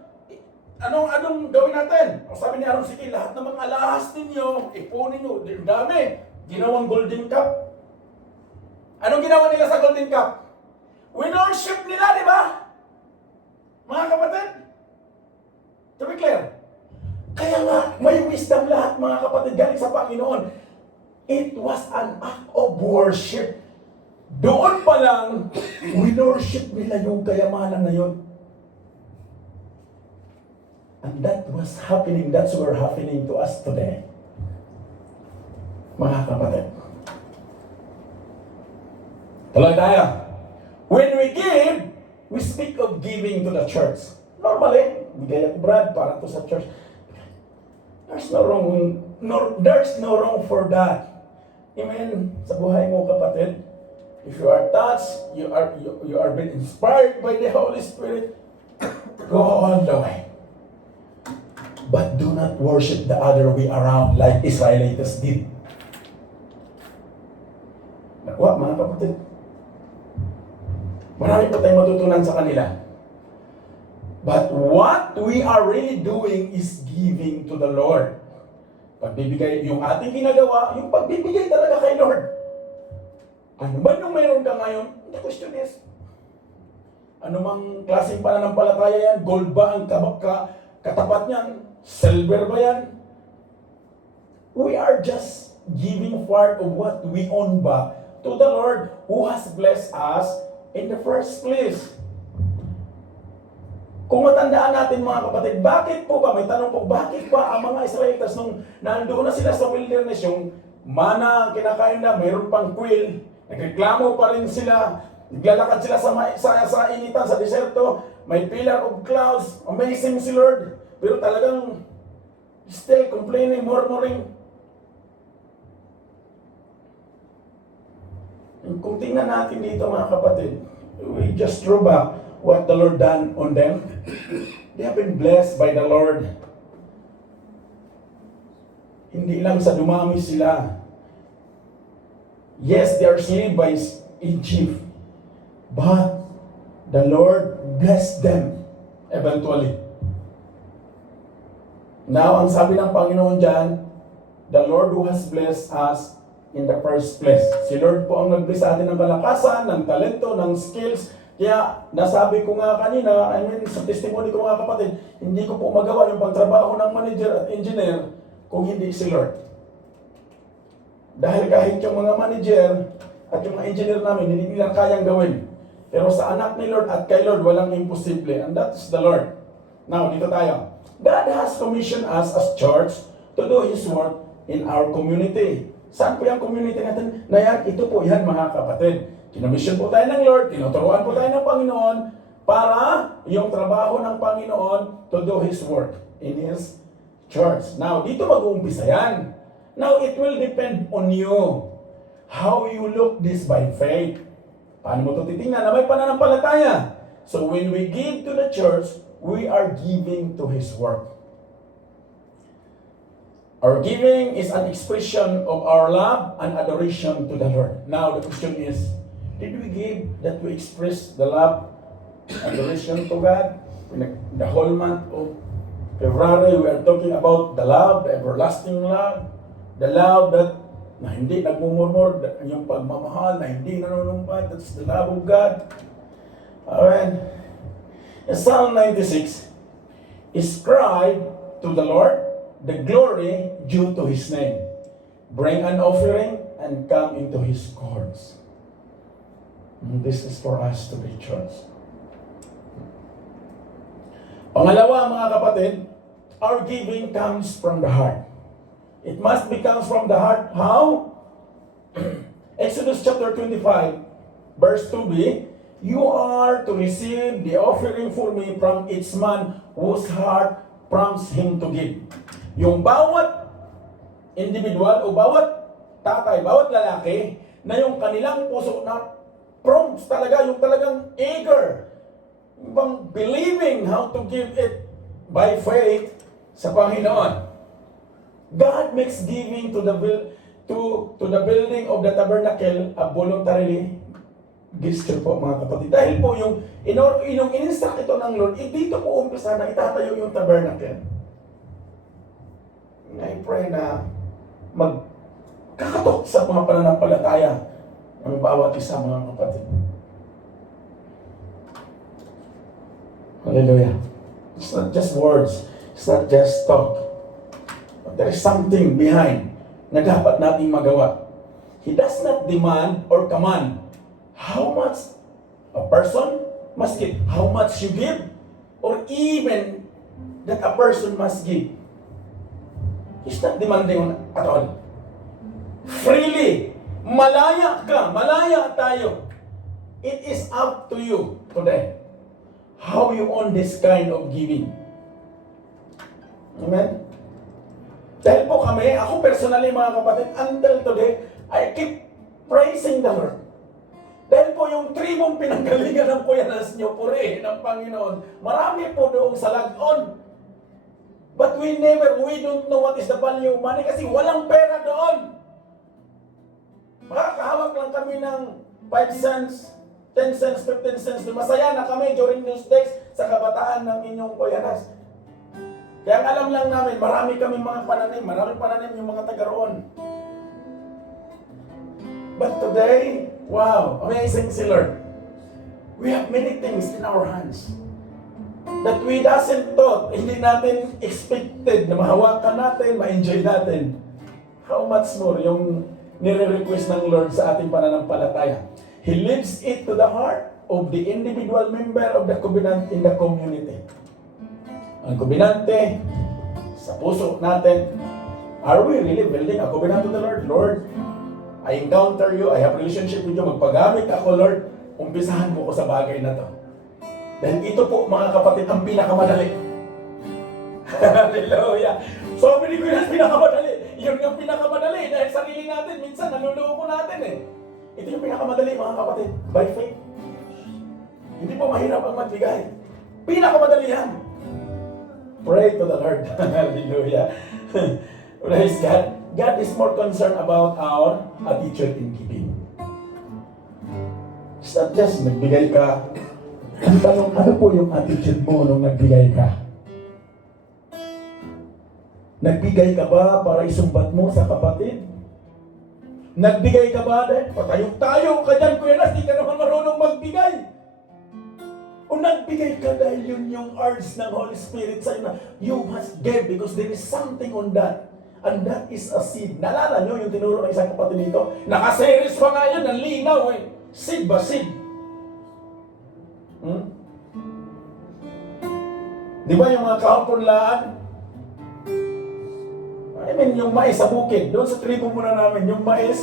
anong gawin natin? O sabi ni Aaron, sige, lahat ng mga alahas ninyo, ipunin nyo. Dami. Ginawang golden cup. Anong ginawa nila sa golden cup? Winorship nila, di ba? Mga kapatid? To be clear. Kaya nga, may wisdom lahat, mga kapatid, galing sa Panginoon. It was an act of worship. Doon pa lang, winorship nila yung kayamanan na yun. And that was happening, that's what happening to us today. Mga kapatid. Tuloy tayo. When we give, we speak of giving to the church. Normally, bigay ako Brad para to sa church. There's no wrong for that. Amen. Sa buhay mo, kapatid. If you are touched, you are being inspired by the Holy Spirit, go all the way. But do not worship the other way around like Israelites did. Nakuha, mga kapatid. Marami pa tayong matutunan sa kanila. But what we are really doing is giving to the Lord. Pagbibigay, yung ating ginagawa, yung pagbibigay talaga kay Lord. Ano ba yung mayroon ka ngayon? The question is, ano mang klaseng pananampalataya yan? Gold ba ang katapat niyan? Silver ba yan? We are just giving part of what we own back to the Lord who has blessed us in the first place. Kung matandaan natin, mga kapatid, bakit po ba, may tanong po, bakit ba ang mga Israelitas nung nandoon na sila sa wilderness, yung mana ang kinakain na, mayroon pang quail, nagreklamo pa rin sila, naglalakad sila sa initan, sa deserto, may pillar of clouds, amazing si Lord, pero talagang still complaining, murmuring. Kung tingnan natin dito, mga kapatid, we just throw back what the Lord done on them. They have been blessed by the Lord. Hindi lang sa dumami sila. Yes, they are slaves by Egypt. But the Lord blessed them eventually. Now, ang sabi ng Panginoon dyan, the Lord who has blessed us in the first place. Si Lord po ang nag-bless sa atin ng kalakasan, ng talento, ng skills. Kaya, nasabi ko nga kanina, sa testimony ko mga kapatid, hindi ko po magawa yung pagtrabaho ng manager at engineer kung hindi si Lord. Dahil kahit yung mga manager at yung mga engineer namin, hindi nila kayang gawin. Pero sa anak ni Lord at kay Lord, walang imposible. And that's the Lord. Now, dito tayo. God has commissioned us as church to do His work in our community. Saan po yung community natin? Na yan, ito po yan, mga kapatid. Kinomission po tayo ng Lord, tinuturuan po tayo ng Panginoon para yung trabaho ng Panginoon to do His work in His church. Now, dito mag-uumpisa yan. Now, it will depend on you. How you look this by faith. Paano mo ito titingnan na may pananampalataya? So, when we give to the church, we are giving to His work. Our giving is an expression of our love and adoration to the Lord. Now, the question is, did we give that we express the love, adoration to God? The whole month of February, we are talking about the love, the everlasting love, the love that na hindi nagmumurmur, yung pagmamahal na hindi nanunumpat, that's the love of God. Amen. In Psalm 96, ascribe to the Lord the glory due to His name. Bring an offering and come into His courts. And this is for us to be church. Pangalawa, mga kapatid, our giving comes from the heart. It must be comes from the heart. How? Exodus chapter 25, verse 2b, you are to receive the offering for me from each man whose heart prompts him to give. Yung bawat individual o bawat tatay, bawat lalaki, na yung kanilang puso na prompts talaga, yung talagang eager, yung bang believing how to give it by faith sa Panginoon. God makes giving to the building of the tabernacle a voluntarily gesture po, mga kapatid. Dahil po yung in-instruct ito ng Lord, dito po umpisa na itatayo yung tabernacle. I pray na magkakatok sa mga pananampalataya ng bawat isa, mga kapatid. Hallelujah. It's not just words. It's not just talk. But there is something behind na dapat nating magawa. He does not demand or command how much a person must give, how much you give, or even that a person must give. He's not demanding at all. Freely, malaya ka, malaya tayo. It is up to you today how you own this kind of giving. Amen? Dahil po kami, ako personally mga kapatid, until today, I keep praising the Lord. Dahil po yung tribong pinanggalingan ng Kuyanas nyo, purihin ng Panginoon, marami po doong sa Lagon. But we don't know what is the value of money kasi walang pera doon. Makakahawak lang kami ng 5 cents, 10 cents, 15 cents. Masaya na kami during those days sa kabataan ng inyong Kuyanas. Kaya alam lang namin, marami kaming mga pananim, maraming pananim yung mga taga roon. But today, wow, amazing si Lord. We have many things in our hands that we doesn't thought, hindi natin expected na mahawakan natin, ma-enjoy natin. How much more yung nire-request ng Lord sa ating pananampalataya. He leaves it to the heart of the individual member of the covenant in the community. Ang kobenante sa puso natin, are we really building a covenant to the Lord? Lord, I encounter you, I have relationship with you, magpagamit ako, Lord, umpisahan mo ko sa bagay na to. Dahil ito po, mga kapatid, ang pinakamadali. Hallelujah! So, hindi ko yung pinakamadali. Yun yung pinakamadali. Dahil sarili natin, minsan naluloko natin eh. Ito yung pinakamadali, mga kapatid. By faith. Hindi po mahirap ang magbigay. Pinakamadali yan. Pray to the Lord. Hallelujah. Praise God. God is more concerned about our attitude in giving. It's not just nagbigay ka. Ang tanong, ano po yung attitude mo nung nagbigay ka? Nagbigay ka ba para isumbat mo sa kapatid? Nagbigay ka ba dahil patayong-tayo ka dyan, Kuya Nas, di ka naman marunong magbigay? O nagbigay ka dahil yun yung urge ng Holy Spirit sa'yo na you must give because there is something on that. And that is a seed. Naalala nyo yung tinuro ng isang kapatid nito? Nakaseries pa nga yun, ang linaw eh. Seed ba? Seed. Di ba yung mga kahampunlaan? I mean, yung mais sa bukid. Doon sa tribo muna namin, yung mais,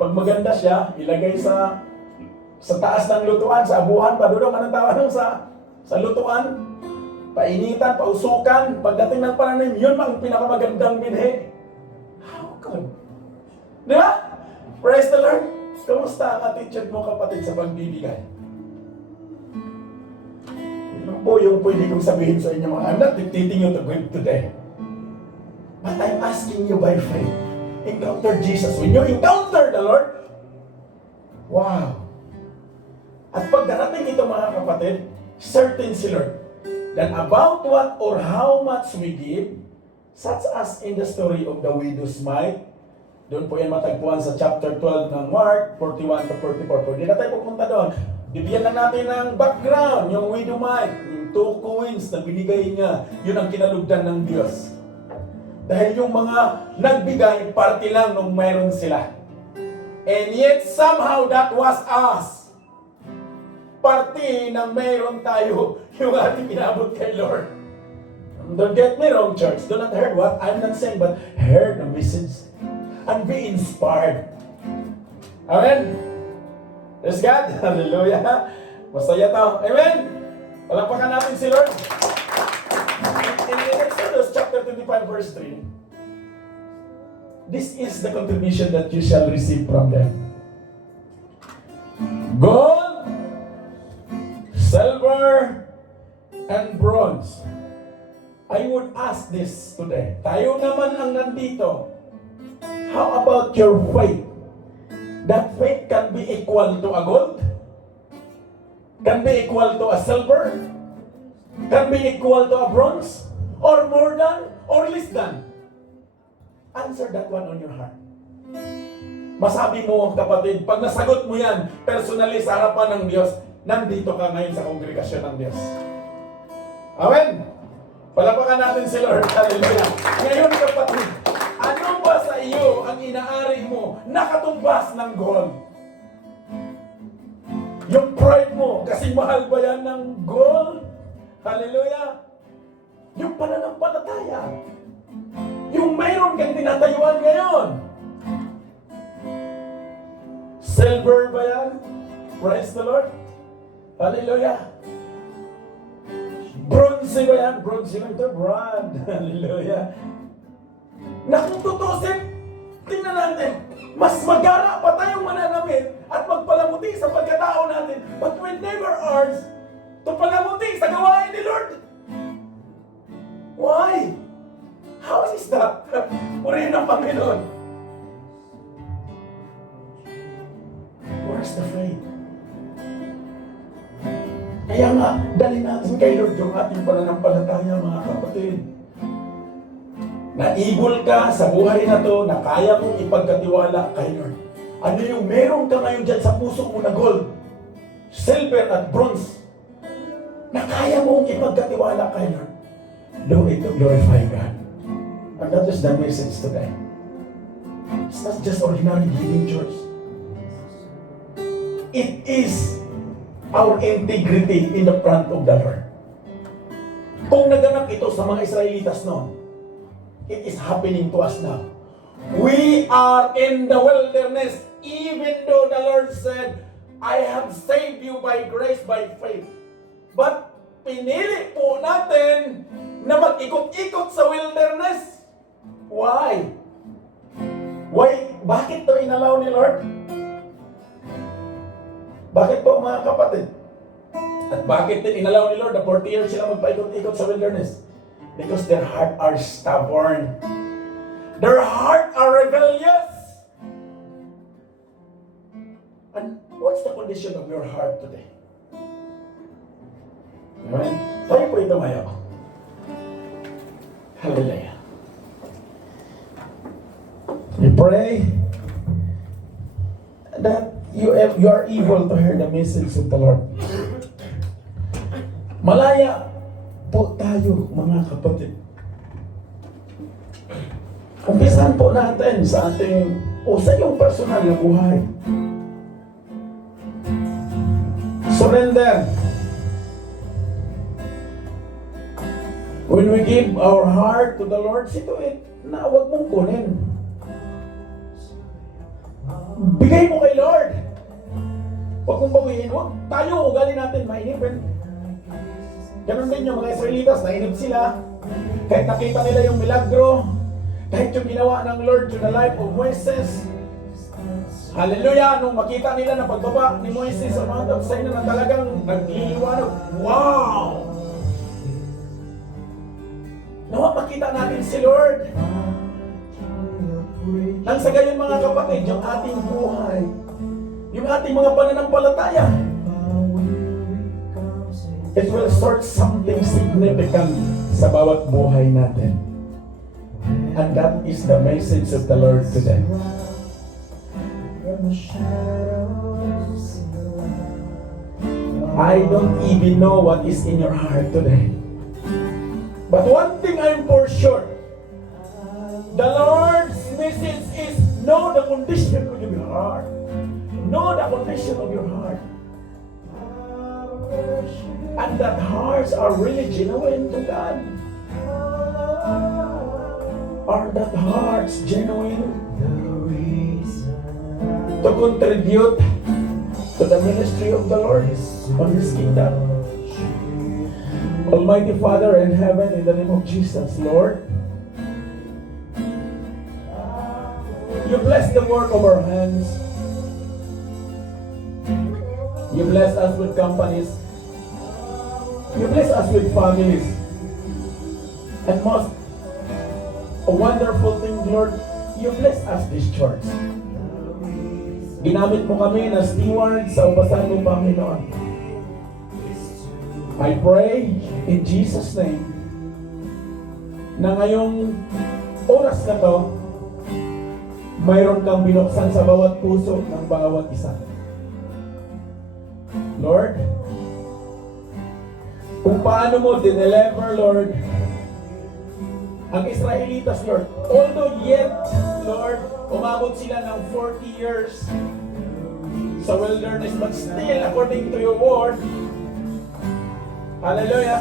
pag maganda siya, ilagay sa taas ng lutuan, sa abuhan pa. Doon anong tawag nung sa lutuan? Painitan, pausukan. Pagdating ng pananim, yun ang pinakamagandang binhi. How good? Di ba? Praise the Lord. Kamusta ang attitude mo, kapatid, sa pagbibigay? Yun po yung pwede kong sabihin sa inyo. I'm not dictating you to give today. But I'm asking you by faith. Encounter Jesus. When you encounter the Lord, wow. At pag darating ito, mga kapatid, certain si Lord that about what or how much we give, such as in the story of the widow's mite, doon po yan matagpuan sa chapter 12 ng Mark, 41 to 44. Pwede na tayo pupunta doon. Bibigyan lang natin ng background, yung widow mite, yung 2 coins na binigay niya, yun ang kinalugdan ng Diyos. Dahil yung mga nagbigay, parte lang nung mayroon sila. And yet somehow that was us. Parte na mayroon tayo yung ating inabot kay Lord. Don't get me wrong, church. Do not hear what I'm not saying, but hear the message and be inspired. Amen? Praise God. Hallelujah. Masaya to. Amen? Palakpakan natin si Lord. In Exodus chapter 25, verse 3, this is the contribution that you shall receive from them. Gold, silver, and bronze. I would ask this today. Tayo naman ang nandito. How about your faith? That faith can be equal to a gold? Can be equal to a silver? Can be equal to a bronze? Or more than? Or less than? Answer that one on your heart. Masabi mo, kapatid, pag nasagot mo yan, personally sa harapan ng Diyos, nandito ka ngayon sa kongregasyon ng Diyos. Amen? Palapakan natin si Lord. Hallelujah. Ngayon, kapatid, ano ba sa iyo ang inaari mo nakatumbas ng gold? Yung pride mo, kasi mahal ba yan ng gold? Hallelujah. Yung pananampalataya. Yung mayroon kang tinatayuan ngayon. Silver ba yan? Praise the Lord. Hallelujah. Bronze ba yan? Bronze lang ito. Bronze. Hallelujah. Na kung tutusin, tingnan natin, mas magana pa tayong mananamit at magpalamuti sa pagkatao natin, but we never ours to palamuti sa gawain ni Lord. Why? How is that? Purihin ang Panginoon. Where's the faith? Kaya nga, dali natin kay Lord yung ating pananampalataya, mga kapatid. Naibol ka sa buhay na to na kaya mong ipagkatiwala kay Lord. Ano yung meron ka ngayon dyan sa puso mo na gold, silver at bronze, na kaya mong ipagkatiwala kay Lord. Do it to glorify God. And that is the message today. It's not just ordinary giving church. It is our integrity in the front of the Lord. Kung naganap ito sa mga Israelitas noon, it is happening to us now. We are in the wilderness, even though the Lord said, I have saved you by grace, by faith. But pinili po natin na mag-ikot-ikot sa wilderness. Why? Why? Bakit to inalaw ni Lord? Bakit po, mga kapatid? At bakit din inalaw ni Lord na 40 years sila magpaikot-ikot sa wilderness? Because their heart are stubborn. Their heart are rebellious. And what's the condition of your heart today? Amen? Tayo po ito mayo. Hallelujah. We pray that you are able to hear the message of the Lord. Malaya po tayo, mga kapatid. Umpisahan po natin sa ating sa iyong personal na buhay. Surrender. When we give our heart to the Lord, sito na huwag mong kunin. Bigay mo kay Lord. Huwag mong bawiin. Huwag tayo, ugali natin mainipin. Ganun din yung mga Israelitas, nainip sila. Kahit nakita nila yung milagro, kahit yung ginawa ng Lord to the life of Moises. Hallelujah! Nung makita nila na pagbaba ni Moises sa Mount of Sinai na talagang nagliliwanag. Wow! Nawa makita natin si Lord. Nang sa gayon, mga kapatid, yung ating buhay, yung ating mga pananampalataya, it will start something significant sa bawat buhay natin. And that is the message of the Lord today. I don't even know what is in your heart today. But one thing I'm for sure, the Lord's message is know the condition of your heart. Know the condition of your heart. And that hearts are really genuine to God. Are that hearts genuine to contribute to the ministry of the Lord on His kingdom? Almighty Father in heaven, in the name of Jesus, Lord, You bless the work of our hands. You bless us with companies. You bless us with families. And most a wonderful thing, Lord, you bless us this church. Ginamit mo kami na steward sa upasan mo, Panginoon. I pray in Jesus' name na ngayong oras na to, mayroon kang binuksan sa bawat puso ng bawat isa. Lord, kung paano mo dinelever, Lord, ang Israelitas, Lord, although yet, Lord, umabot sila ng 40 years sa wilderness, but still, according to your word, hallelujah,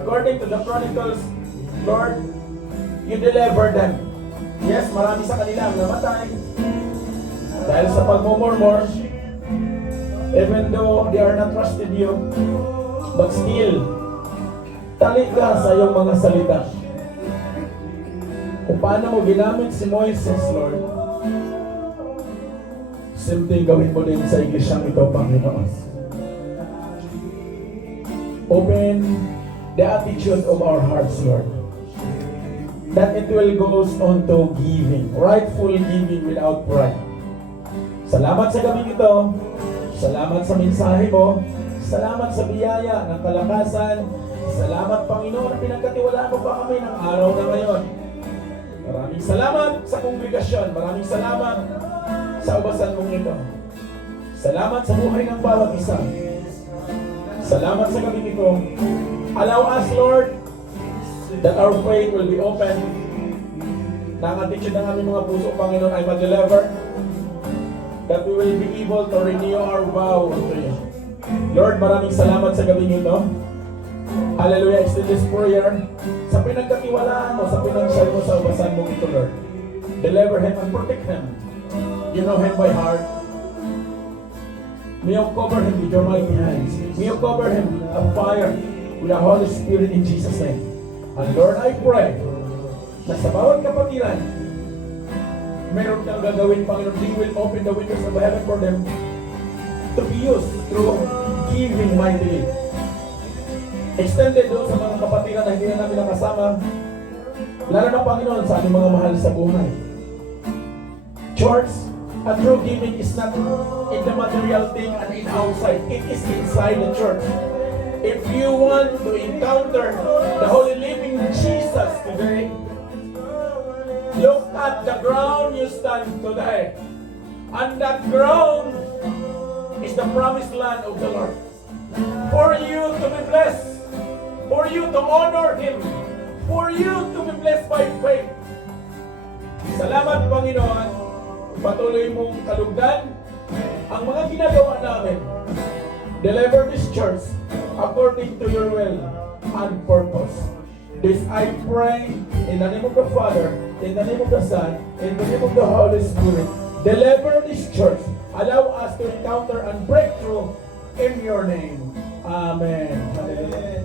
according to the Chronicles, Lord, you delivered them. Yes, marami sa kanila ang namatay dahil sa pagmumurmur, even though they are not trusted you, but still, talik ka sa iyong mga salita. Kung paano mo ginamit si Moises, Lord, simpleng gawin mo din sa iglesyang ito, Panginoon. Open the attitude of our hearts, Lord, that it will go on to giving, rightful giving without pride. Salamat sa gabi ito. Salamat sa mensahe mo. Salamat sa biyaya ng kalakasan. Salamat, Panginoon, na pinagkatiwalaan mo pa kami ng araw na ngayon. Maraming salamat sa kongregasyon. Maraming salamat sa ubasan mong ito. Salamat sa buhay ng bawat isa. Salamat sa gabi ito. Allow us, Lord, that our faith will be open. Na ang attitude ng aming mga puso, Panginoon, ay mag-deliver. That we will be able to renew our vow unto you. Lord, maraming salamat sa gabi ito. Hallelujah, extend this prayer sa pinagkatiwalaan mo, sa pinansyal mo sa ubasan mo ito, Lord. Deliver him and protect him. You know him by heart. May you cover him with your mighty hands. May you cover him of fire with the Holy Spirit in Jesus' name. And Lord, I pray na sa bawat kapatiran, meron kang gagawin, Panginoon. You will open the windows of heaven for them to be used through giving mightily. Extended doon sa mga kapatiran na hindi na namin nakasama, lalo na, Panginoon, sa aming mga mahal sa buhay. Church, a true giving is not in the material thing and in outside. It is inside the church. If you want to encounter the holy living Jesus today, look at the ground you stand today. And that ground is the promised land of the Lord. For you to be blessed, for you to honor Him, for you to be blessed by faith. Salamat, Panginoon. Patuloy mong kalugdan ang mga ginagawa namin. Deliver this church according to your will and purpose. This I pray in the name of the Father, in the name of the Son, in the name of the Holy Spirit. Deliver this church. Allow us to encounter and break through in your name. Amen. Hallelujah.